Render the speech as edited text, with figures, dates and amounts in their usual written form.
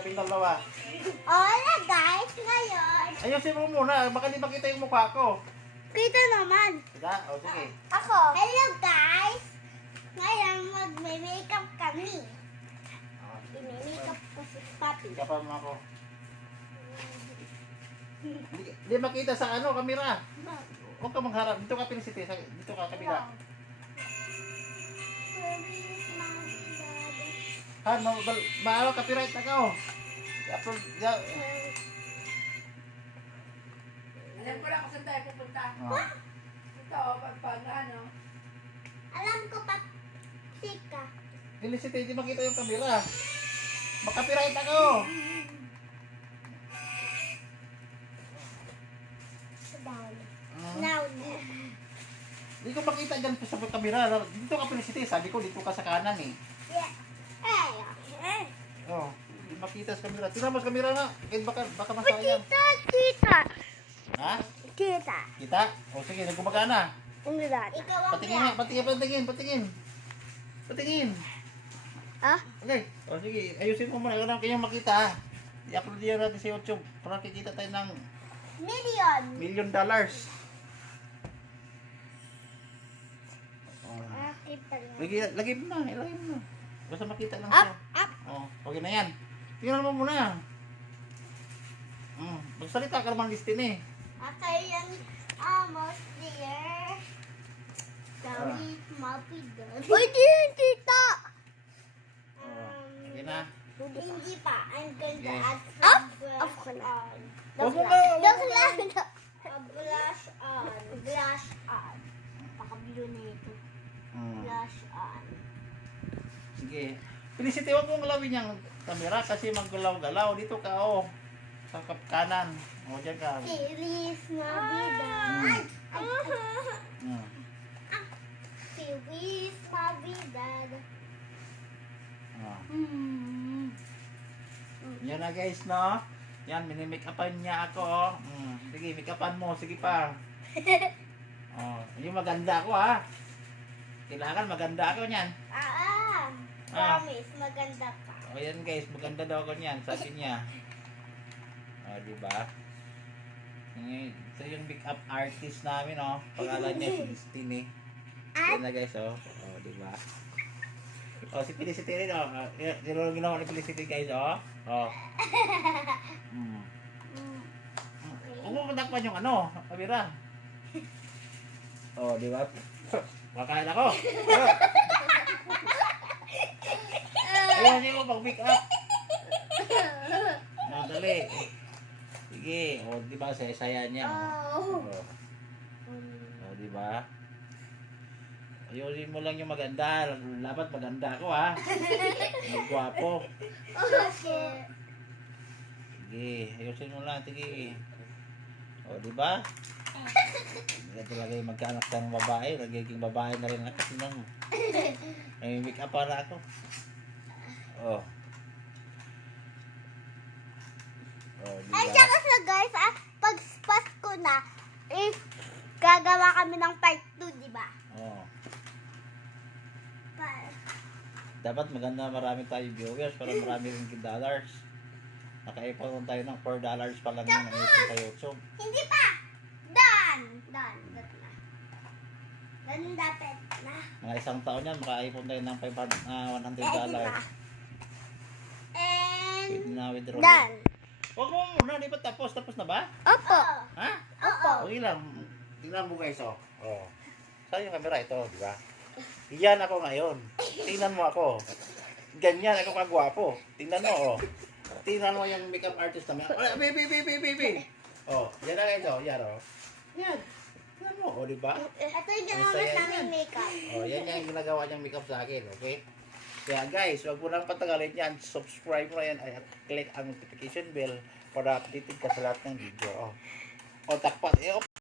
Kaming dalawa. Hola guys, ngayon. Ayusin mo muna, baka di makita yung mukha ko. Kita naman. Kita? O sige. Ako. Hello guys. Ngayon magme-makeup kami. May-makeup ko si Papi. Ika pa mo ako. Di makita sa ano, kamera. Huwag ka mangharap. Dito ka pinisiti. Dito ka kabila. Han, maawa copyright na ka oh. I-upload. Alam ko lang kung saan tayo pupunta. Oh. Ito, pag ano. Alam ko pa, Sika. Pinisiti, di makita yung kamera. Makapiright na ka oh. Now. Hindi ko makita dyan sa kamera. Dito ka pinisiti. Sabi ko, dito ka sa kanan eh. Yeah. Oh, di makita sa kamera. Tingnan mo sa kamera na. Kahit baka masayang. Kita. Ha? Kita. Kita? O sige, nagkumagana. Ikaw ang Patingin nga, patingin. Ah? Okay. O sige, ayusin mo muna. Kailangan kanyang makita ha. I-upload yan natin sa YouTube para kikita tayo ng Million. $1 million. Oh. Lagay mo na, ilagay mo na. Basta makita lang siya. Up. Oh, okay na yan. Tingnan mo muna. Magsalita ka naman listin eh. Okay, yan. Almost there. Sorry, mapidon. Uy, di yung tita! Okay na. Hindi pa. I'm going to Okay. add some blush on. Huwag mo na. Blush on. Blush on. Paka-blue na ito. Blush on. Sige. Felicity, huwag mong galawin yung kamera kasi maggalaw-galaw. Dito ka oh. Sa kanan. O, dyan ka. Feliz Navidad. Feliz Navidad. Yan na guys, no? Yan, minimake-upan niya ako, oh. Sige, make-upan mo. Sige pa. Oh, yung maganda ako, ha? Kailangan maganda ako niyan. Promise, maganda ka. O, yan guys, maganda daw ako niyan. Sabi niya. O, diba? Ito yung make-up artist namin, oh. Pangalan niya si Christine, Yan na guys, oh. O, diba? O, si Felicity rin, oh. Yung ginawa ni Felicity, guys, oh. O. Huwag mo matakpan yung ano, kamera. O, diba? Makain ako. Ayaw mo pag-make up. Dali. Sige. O, diba? Saya-saya niya. O, diba? Ayusin mo lang yung maganda. Dapat maganda ako, ha? Magwapo. Okay. Sige. Ayusin mo lang. Sige. O, diba? Ito lagi magkaanak ka ng babae. Nagiging babae na rin ako. Tingnan mo. May make up para ako. Oh. Oh, diba? Ay, tsaka sa guys, pag Pasko na, gagawa kami ng part 2, di ba? Oh. Dapat maganda marami tayo viewers para marami rin dollars. Nakaipon tayo ng $4 pa lang yun ang ipon sa YouTube. Hindi pa! Done na. Done dapat na. Mga isang taon yan, makaipon tayo ng $100. And Pwede na withdraw. done. Huwag mo muna, di ba tapos? Tapos na ba? Opo. Ha? Opo. Okay lang. Tingnan mo guys, oh. Oh. Saan yung camera ito, di ba? Yan ako ngayon. Tingnan mo ako. Ganyan ako kagwapo. Tingnan mo, oh. Tingnan mo yung makeup artist namin. Oh, baby. Oh, yan na guys, oh. Yan, oh. Yan. Tingnan mo, oh, di ba? Ito yung Ang ginawa saya namin yan. makeup. Oh, yan yung ginagawa niyang makeup sa akin, okay? Kaya guys, wag mo nang patagalin yan. Subscribe mo yan at click ang notification bell para updated ka sa lahat ng video. Oh. O, takpan.